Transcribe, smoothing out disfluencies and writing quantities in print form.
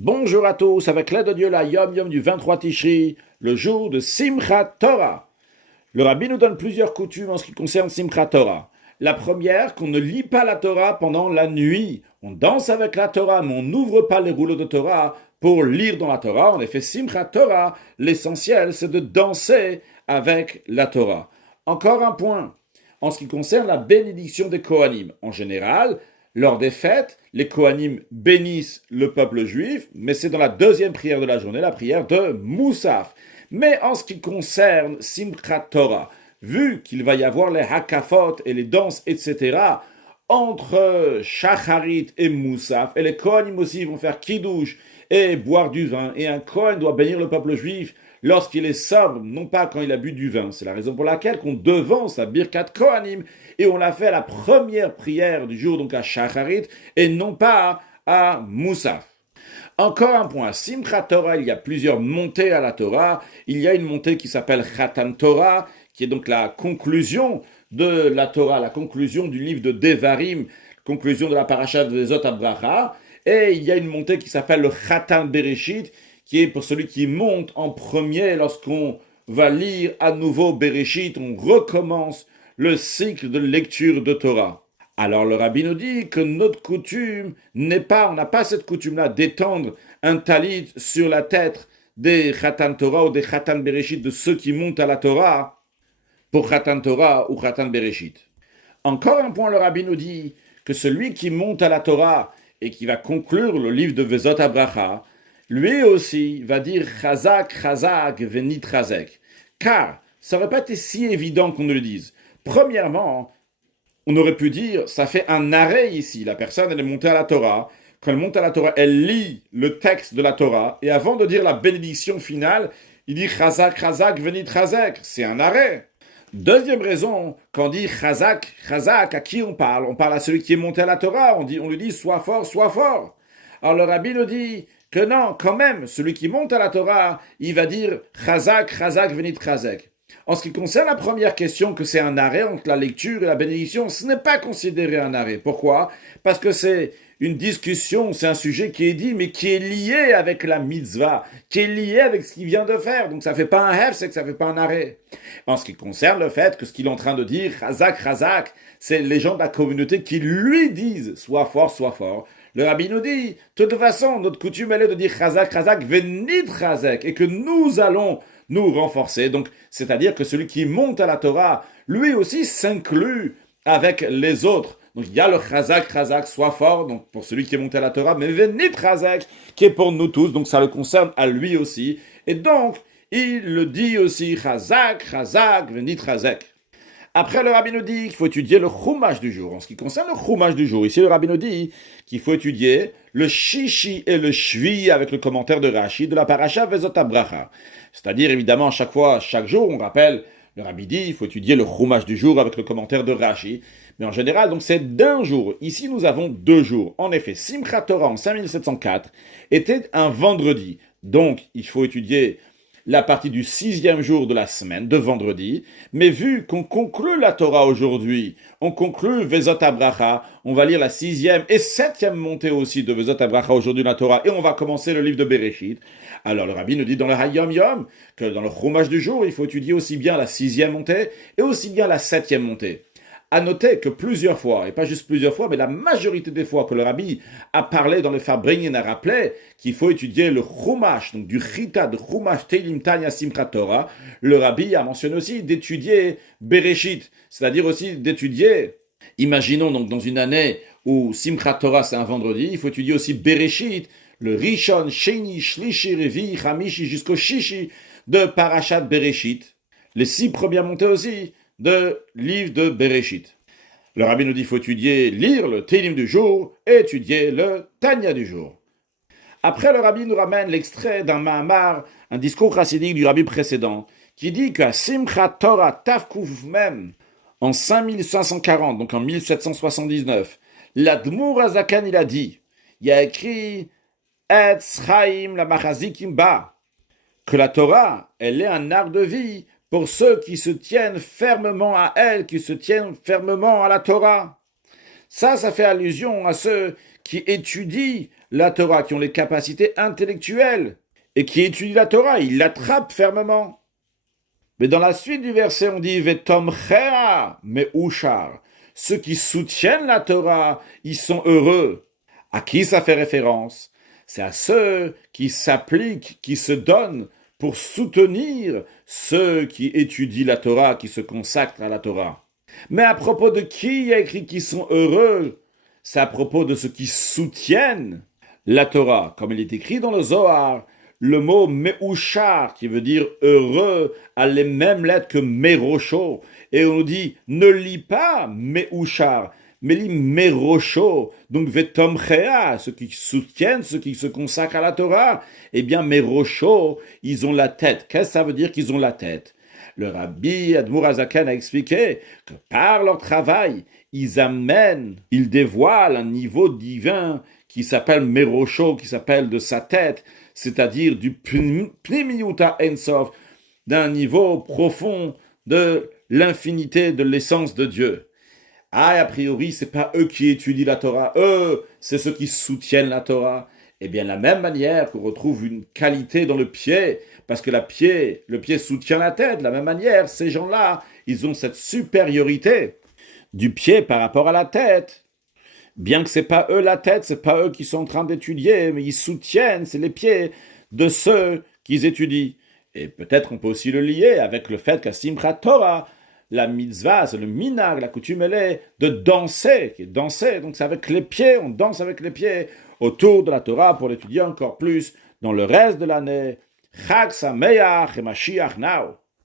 Bonjour à tous, avec l'aide de Dieu, la Yom Yom du 23 Tishri, le jour de Simchat Torah. Le Rabbi nous donne plusieurs coutumes en ce qui concerne Simchat Torah. La première, qu'on ne lit pas la Torah pendant la nuit. On danse avec la Torah, mais on n'ouvre pas les rouleaux de Torah pour lire dans la Torah. En effet, Simchat Torah, l'essentiel, c'est de danser avec la Torah. Encore un point, en ce qui concerne la bénédiction des Kohanim. En général, lors des fêtes, les Kohanim bénissent le peuple juif, mais c'est dans la deuxième prière de la journée, la prière de Moussaf. Mais en ce qui concerne Simchat Torah, vu qu'il va y avoir les hakafot et les danses, etc., entre Shacharit et Moussaf, et les Kohanim aussi vont faire kiddush et boire du vin, et un Kohen doit bénir le peuple juif lorsqu'il est sobre, non pas quand il a bu du vin. C'est la raison pour laquelle qu'on devance la Birkat Kohanim, et on l'a fait à la première prière du jour, donc à Shacharit, et non pas à Moussaf. Encore un point, Simchat Torah, il y a plusieurs montées à la Torah. Il y a une montée qui s'appelle Khatan Torah, qui est donc la conclusion de la Torah, la conclusion du livre de Devarim, conclusion de la paracha de Zot Abracha. Et il y a une montée qui s'appelle le Khatan Bereshit, qui est pour celui qui monte en premier lorsqu'on va lire à nouveau Bereshit, on recommence le cycle de lecture de Torah. Alors le rabbi nous dit que notre coutume n'est pas, on n'a pas cette coutume-là d'étendre un talit sur la tête des Khatan Torah ou des Khatan Bereshit, de ceux qui montent à la Torah, pour Khatan Torah ou Khatan Bereshit. Encore un point, le rabbi nous dit que celui qui monte à la Torah et qui va conclure le livre de Vezot Abracha, lui aussi va dire Chazak, Chazak, Venit Chazek. Car ça n'aurait pas été si évident qu'on ne le dise. Premièrement, on aurait pu dire, ça fait un arrêt ici. La personne, elle est montée à la Torah. Quand elle monte à la Torah, elle lit le texte de la Torah. Et avant de dire la bénédiction finale, il dit Chazak, Chazak, Venit Chazek. C'est un arrêt. Deuxième raison, quand on dit Chazak, Chazak, à qui on parle? On parle à celui qui est monté à la Torah. On lui dit, sois fort, sois fort. Alors le rabbi nous dit que non, quand même, celui qui monte à la Torah, il va dire Chazak, Chazak, Venit Chazek. En ce qui concerne la première question, que c'est un arrêt entre la lecture et la bénédiction, ce n'est pas considéré un arrêt. Pourquoi? Parce que c'est une discussion, c'est un sujet qui est dit, mais qui est lié avec la mitzvah, qui est lié avec ce qu'il vient de faire. Donc ça ne fait pas un hefsek, ça ne fait pas un arrêt. En ce qui concerne le fait que ce qu'il est en train de dire, Chazak, Chazak, c'est les gens de la communauté qui lui disent, sois fort, sois fort. Le rabbi nous dit, de toute façon, notre coutume elle est de dire Chazak, Chazak, Venit Chazek, et que nous allons nous renforcer. Donc, c'est-à-dire que celui qui monte à la Torah, lui aussi s'inclut avec les autres. Donc, il y a le Chazak, Chazak, sois fort, donc pour celui qui est monté à la Torah, mais Venit Chazak, qui est pour nous tous, donc ça le concerne à lui aussi. Et donc, il le dit aussi, Chazak, Chazak, Venit Chazak. Après, le rabbi nous dit qu'il faut étudier le chumash du jour. En ce qui concerne le chumash du jour, ici, le rabbi nous dit qu'il faut étudier le shishi et le shvi avec le commentaire de Rashi de la paracha Vezot Abracha. C'est-à-dire, évidemment, chaque fois, chaque jour, on rappelle, le rabbi dit qu'il faut étudier le chumash du jour avec le commentaire de Rashi. Mais en général, donc, c'est d'un jour. Ici, nous avons 2 jours. En effet, Simchat Torah en 5704 était un vendredi. Donc, il faut étudier la partie du 6e jour de la semaine, de vendredi. Mais vu qu'on conclut la Torah aujourd'hui, on conclut Vezot Abracha, on va lire la 6e et 7e montée aussi de Vezot Abracha aujourd'hui dans la Torah, et on va commencer le livre de Bereshit. Alors le rabbi nous dit dans le Hayom Yom que dans le chumash du jour, il faut étudier aussi bien la 6e montée et aussi bien la 7e montée. À noter que plusieurs fois, et pas juste plusieurs fois, mais la majorité des fois que le rabbi a parlé dans le Farbrengen, a rappelé qu'il faut étudier le Chumash, donc du Chita de Chumash Teilim Tanya Simchat Torah, le rabbi a mentionné aussi d'étudier Bereshit, c'est-à-dire aussi d'étudier, imaginons donc dans une année où Simchat Torah c'est un vendredi, il faut étudier aussi Bereshit, le Rishon, Sheni, Shlishi, Revi, Chamishi jusqu'au Shishi de Parashat Bereshit, les 6 premières montées aussi de livre de Bereshit. Le rabbi nous dit qu'il faut étudier, lire le Télim du jour et étudier le Tanya du jour. Après, le rabbi nous ramène l'extrait d'un Mahamar, un discours chassidique du rabbi précédent, qui dit qu'à Simchat Torah Tavkuf Mem, en 5540, donc en 1779, l'Admour Azakan il a dit, il a écrit Etz Chaim la Machazikim Ba, que la Torah, elle est un art de vie pour ceux qui se tiennent fermement à elle, qui se tiennent fermement à la Torah. Ça fait allusion à ceux qui étudient la Torah, qui ont les capacités intellectuelles et qui étudient la Torah, ils l'attrapent fermement. Mais dans la suite du verset, on dit Vetomchea meushar. Ceux qui soutiennent la Torah, ils sont heureux. À qui ça fait référence? C'est à ceux qui s'appliquent, qui se donnent pour soutenir ceux qui étudient la Torah, qui se consacrent à la Torah. Mais à propos de qui il y a écrit qu'ils sont heureux? C'est à propos de ceux qui soutiennent la Torah. Comme il est écrit dans le Zohar, le mot meushar, qui veut dire heureux, a les mêmes lettres que merosho. Et on nous dit, ne lis pas meushar, mais lis merosho. Donc vetomchea, ceux qui soutiennent, ceux qui se consacrent à la Torah, eh bien merosho, ils ont la tête. Qu'est-ce que ça veut dire qu'ils ont la tête? Le Rabbi Admour HaZaken a expliqué que par leur travail, ils dévoilent un niveau divin qui s'appelle Merosho, qui s'appelle de sa tête, c'est-à-dire du Pnimiyuta Ensof, d'un niveau profond de l'infinité de l'essence de Dieu. A priori, c'est pas eux qui étudient la Torah, eux, c'est ceux qui soutiennent la Torah. Eh bien, de la même manière qu'on retrouve une qualité dans le pied, parce que le pied soutient la tête, de la même manière, ces gens-là, ils ont cette supériorité du pied par rapport à la tête. Bien que c'est pas eux la tête, c'est pas eux qui sont en train d'étudier, mais ils soutiennent, c'est les pieds de ceux qui étudient. Et peut-être on peut aussi le lier avec le fait qu'à Simchat Torah, la mitzvah, c'est le minag, la coutume, elle est de danser, donc c'est avec les pieds, on danse avec les pieds autour de la Torah pour l'étudier encore plus dans le reste de l'année. Chag Sameach et Mashiach Now.